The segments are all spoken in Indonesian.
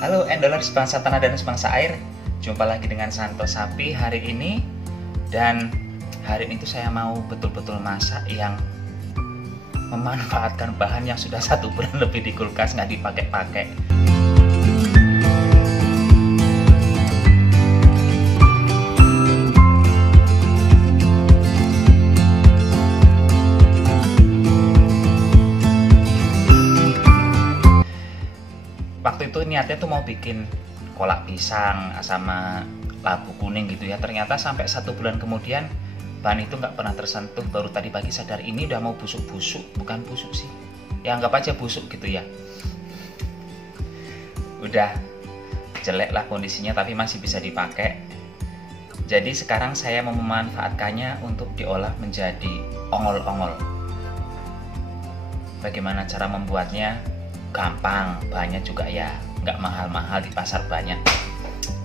Halo endolers bangsa tanah dan sebangsa air. Jumpa lagi dengan Santo Sapi hari ini. Dan hari ini tuh saya mau betul-betul masak yang memanfaatkan bahan yang sudah 1 bulan lebih di kulkas nggak dipakai-pakai. Waktu itu niatnya tuh mau bikin kolak pisang sama labu kuning gitu ya. Ternyata sampai 1 bulan kemudian bahan itu nggak pernah tersentuh. Baru tadi pagi sadar ini udah mau busuk-busuk. Bukan busuk sih, ya anggap aja busuk gitu ya. Udah jelek lah kondisinya, tapi masih bisa dipakai. Jadi sekarang saya mau memanfaatkannya untuk diolah menjadi ongol-ongol. Bagaimana cara membuatnya? Gampang, bahannya juga ya nggak mahal-mahal, di pasar banyak.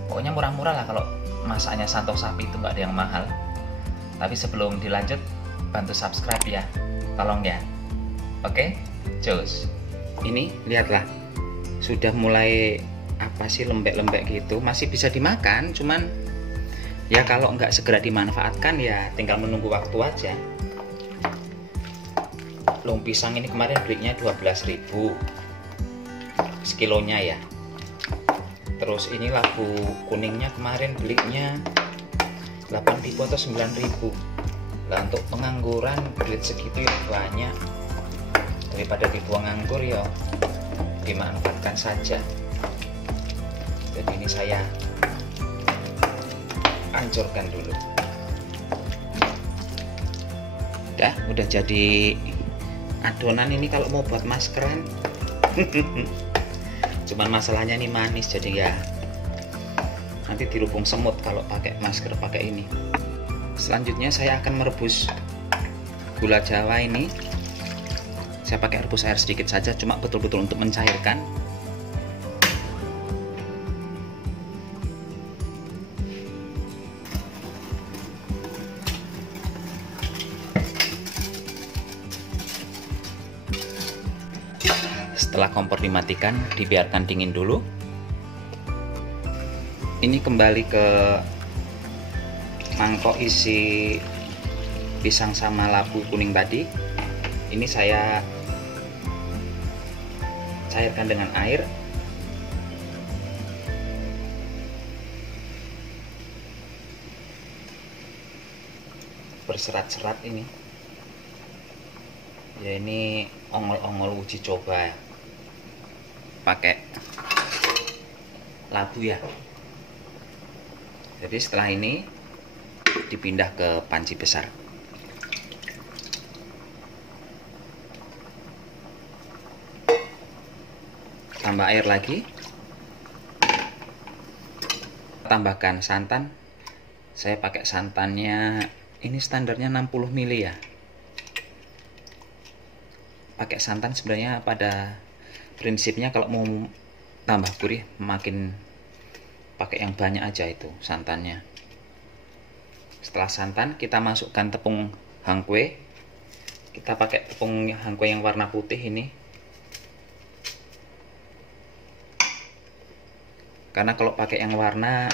Pokoknya murah-murah lah, kalau masaknya Santo Sapi itu nggak ada yang mahal. Tapi sebelum dilanjut, bantu subscribe ya, tolong ya. Oke, cus. Ini lihatlah, sudah mulai apa sih, lembek-lembek gitu. Masih bisa dimakan, cuman ya kalau nggak segera dimanfaatkan ya tinggal menunggu waktu aja. Loung pisang ini kemarin belinya 12.000 sekilonya ya. Terus ini labu kuningnya kemarin belinya 8.000 atau 9.000. Lah untuk pengangguran duit segitu ya banyak, daripada dibuang nganggur ya dimanfaatkan saja. Jadi ini saya hancurkan dulu. Udah jadi adonan ini kalau mau buat maskeran. Cuman masalahnya ini manis, jadi ya nanti dirubung semut kalau pakai masker pakai ini. Selanjutnya saya akan merebus gula jawa ini. Saya pakai rebus air sedikit saja, cuma betul-betul untuk mencairkan. Setelah kompor dimatikan, dibiarkan dingin dulu. Ini kembali ke mangkok isi pisang sama labu kuning tadi. Ini saya cairkan dengan air. Berserat-serat ini. Ya ini ongol-ongol uji coba ya. Pakai labu ya. Jadi setelah ini dipindah ke panci besar. Tambah air lagi. Tambahkan santan. Saya pakai santannya ini standarnya 60 ml ya. Pakai santan sebenarnya pada prinsipnya kalau mau tambah gurih makin pakai yang banyak aja itu santannya. Setelah santan kita masukkan tepung hangkwe. Kita pakai tepung hangkwe yang warna putih ini. Karena kalau pakai yang warna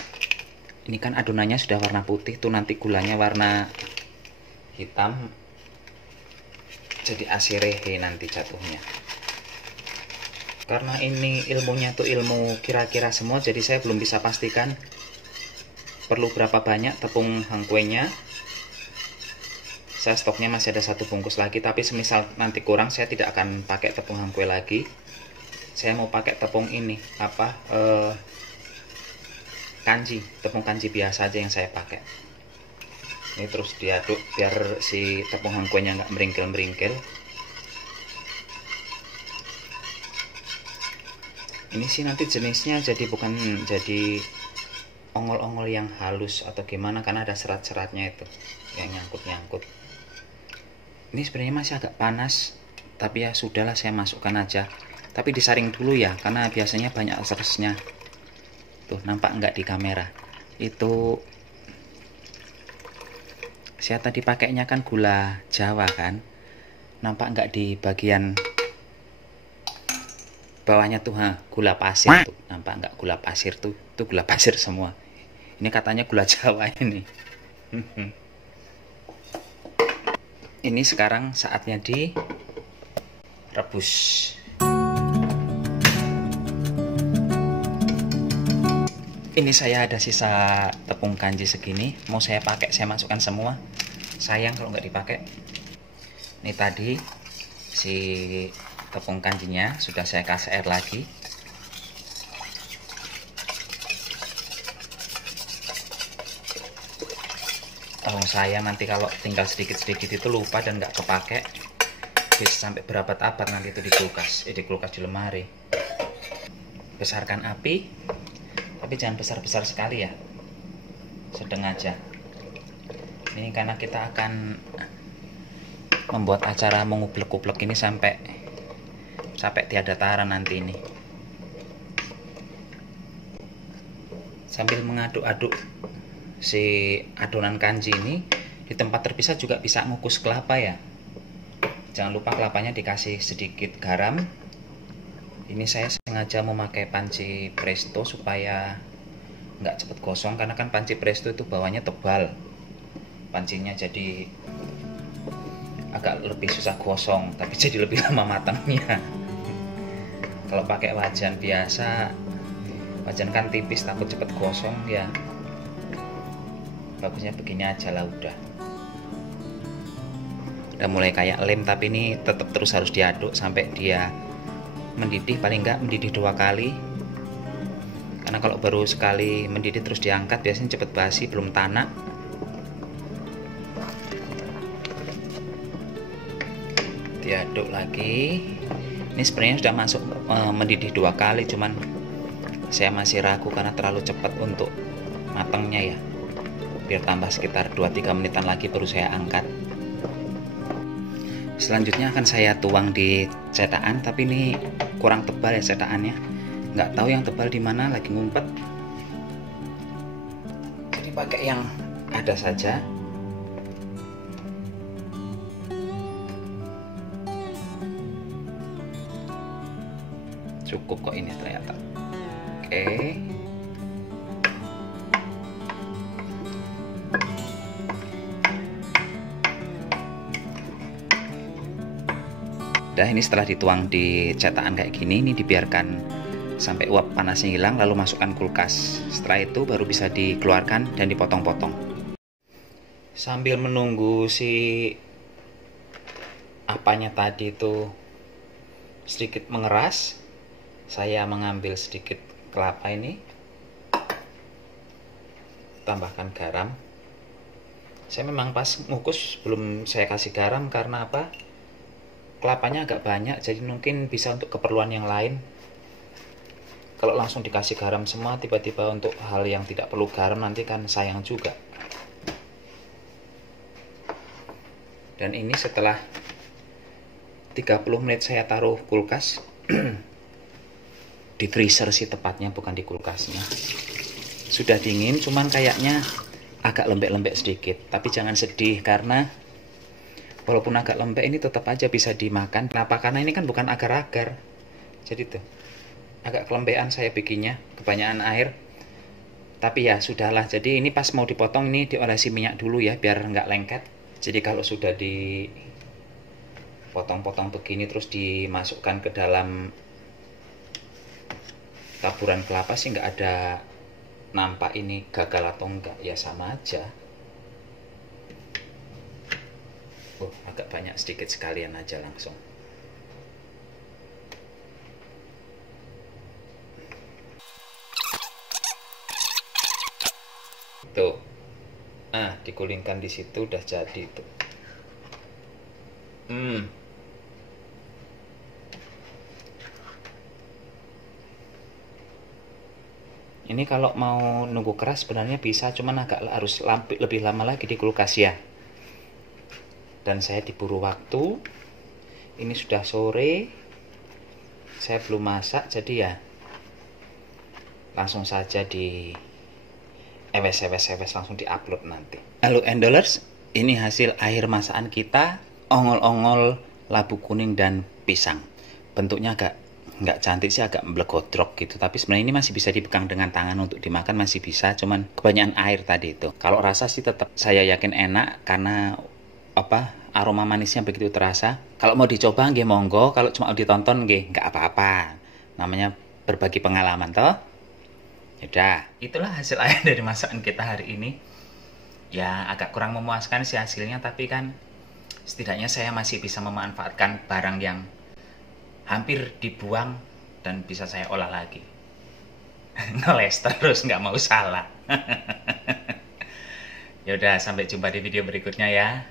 ini kan adonannya sudah warna putih tuh, nanti gulanya warna hitam. Jadi asirehe nanti jatuhnya. Karena ini ilmunya tuh ilmu kira-kira semua, jadi saya belum bisa pastikan perlu berapa banyak tepung hangkwenya. Saya stoknya masih ada 1 bungkus lagi, tapi semisal nanti kurang saya tidak akan pakai tepung hangkwe lagi. Saya mau pakai tepung ini kanji, tepung kanji biasa aja yang saya pakai. Ini terus diaduk biar si tepung hangkwenya nggak meringkil-meringkil. Ini sih nanti jenisnya jadi bukan jadi ongol-ongol yang halus atau gimana, karena ada serat-seratnya itu yang nyangkut-nyangkut. Ini sebenarnya masih agak panas, tapi ya sudahlah, saya masukkan aja. Tapi disaring dulu ya, karena biasanya banyak seresnya. Tuh nampak nggak di kamera? Itu saya tadi pakainya kan gula jawa kan, nampak nggak di bagian bawahnya tuh gula pasir tuh, nampak nggak? Gula pasir tuh gula pasir semua. Ini katanya gula Jawa ini. Ini sekarang saatnya direbus. Ini saya ada sisa tepung kanji segini, mau saya pakai, saya masukkan semua. Sayang kalau nggak dipakai. Ini tadi si tepung kanjinya sudah saya kasih air lagi. Tolong saya nanti kalau tinggal sedikit-sedikit itu lupa dan nggak kepake, bisa sampai berapa abad nanti itu di kulkas, di lemari. Besarkan api, tapi jangan besar-besar sekali ya, sedang aja. Ini karena kita akan membuat acara menguplek-uplek ini sampai tiada tara nanti ini. Sambil mengaduk-aduk si adonan kanji ini, di tempat terpisah juga bisa ngukus kelapa ya. Jangan lupa kelapanya dikasih sedikit garam. Ini saya sengaja memakai panci presto supaya nggak cepet gosong, karena kan panci presto itu bawahnya tebal pancinya, jadi agak lebih susah gosong, tapi jadi lebih lama matangnya. Kalau pakai wajan biasa, wajan kan tipis takut cepet gosong ya. Bagusnya begini aja lah udah mulai kayak lem, tapi ini tetap terus harus diaduk sampai dia mendidih, paling enggak mendidih 2 kali. Karena kalau baru sekali mendidih terus diangkat biasanya cepet basi, belum tanak. Diaduk lagi. Ini sebenarnya sudah masuk mendidih 2 kali, cuman saya masih ragu karena terlalu cepat untuk matangnya ya. Biar tambah sekitar 2-3 menitan lagi baru saya angkat. Selanjutnya akan saya tuang di cetakan, tapi ini kurang tebal ya cetakannya. Nggak tahu yang tebal di mana, lagi ngumpet. Jadi pakai yang ada saja. Cukup kok ini ternyata. Oke. Nah, ini setelah dituang di cetakan kayak gini, ini dibiarkan sampai uap panasnya hilang, lalu masukkan kulkas. Setelah itu baru bisa dikeluarkan dan dipotong-potong. Sambil menunggu si apanya tadi itu sedikit mengeras, saya mengambil sedikit kelapa ini, tambahkan garam. Saya memang pas ngukus belum saya kasih garam karena apa? Kelapanya agak banyak, jadi mungkin bisa untuk keperluan yang lain. Kalau langsung dikasih garam semua, tiba-tiba untuk hal yang tidak perlu garam nanti kan sayang juga. Dan ini setelah 30 menit saya taruh kulkas, di freezer sih tepatnya, bukan di kulkasnya. Sudah dingin, cuman kayaknya agak lembek-lembek sedikit. Tapi jangan sedih karena walaupun agak lembek ini tetap aja bisa dimakan. Kenapa? Karena ini kan bukan agar-agar. Jadi tuh agak kelembean saya bikinnya, kebanyakan air. Tapi ya sudahlah. Jadi ini pas mau dipotong ini diolesi minyak dulu ya, biar nggak lengket. Jadi kalau sudah dipotong-potong begini terus dimasukkan ke dalam taburan kelapa sih nggak ada nampak ini gagal atau enggak, ya sama aja. Agak banyak sedikit sekalian aja langsung. Tuh. Digulingkan di situ udah jadi tuh. Ini kalau mau nunggu keras sebenarnya bisa, cuman harus lebih lama lagi di kulkas ya. Dan saya diburu waktu. Ini sudah sore. Saya belum masak, jadi ya langsung saja di ewes langsung diupload nanti. Halo Endolers, ini hasil akhir masakan kita, ongol-ongol, labu kuning dan pisang. Bentuknya agak nggak cantik sih, agak mblegodrok gitu. Tapi sebenarnya ini masih bisa dipegang dengan tangan, untuk dimakan masih bisa, cuman kebanyakan air tadi itu. Kalau rasa sih tetap saya yakin enak karena aroma manisnya begitu terasa. Kalau mau dicoba nggih monggo, kalau cuma ditonton nggih nggak apa-apa. Namanya berbagi pengalaman toh. Yaudah, itulah hasil akhir dari masakan kita hari ini. Ya agak kurang memuaskan sih hasilnya, tapi kan setidaknya saya masih bisa memanfaatkan barang yang hampir dibuang dan bisa saya olah lagi. Ngeles terus, nggak mau salah. Yaudah, sampai jumpa di video berikutnya ya.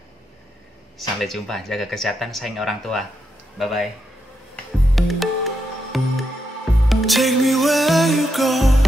Sampai jumpa, jaga kesehatan, sayang orang tua. Bye-bye. Take me where you go.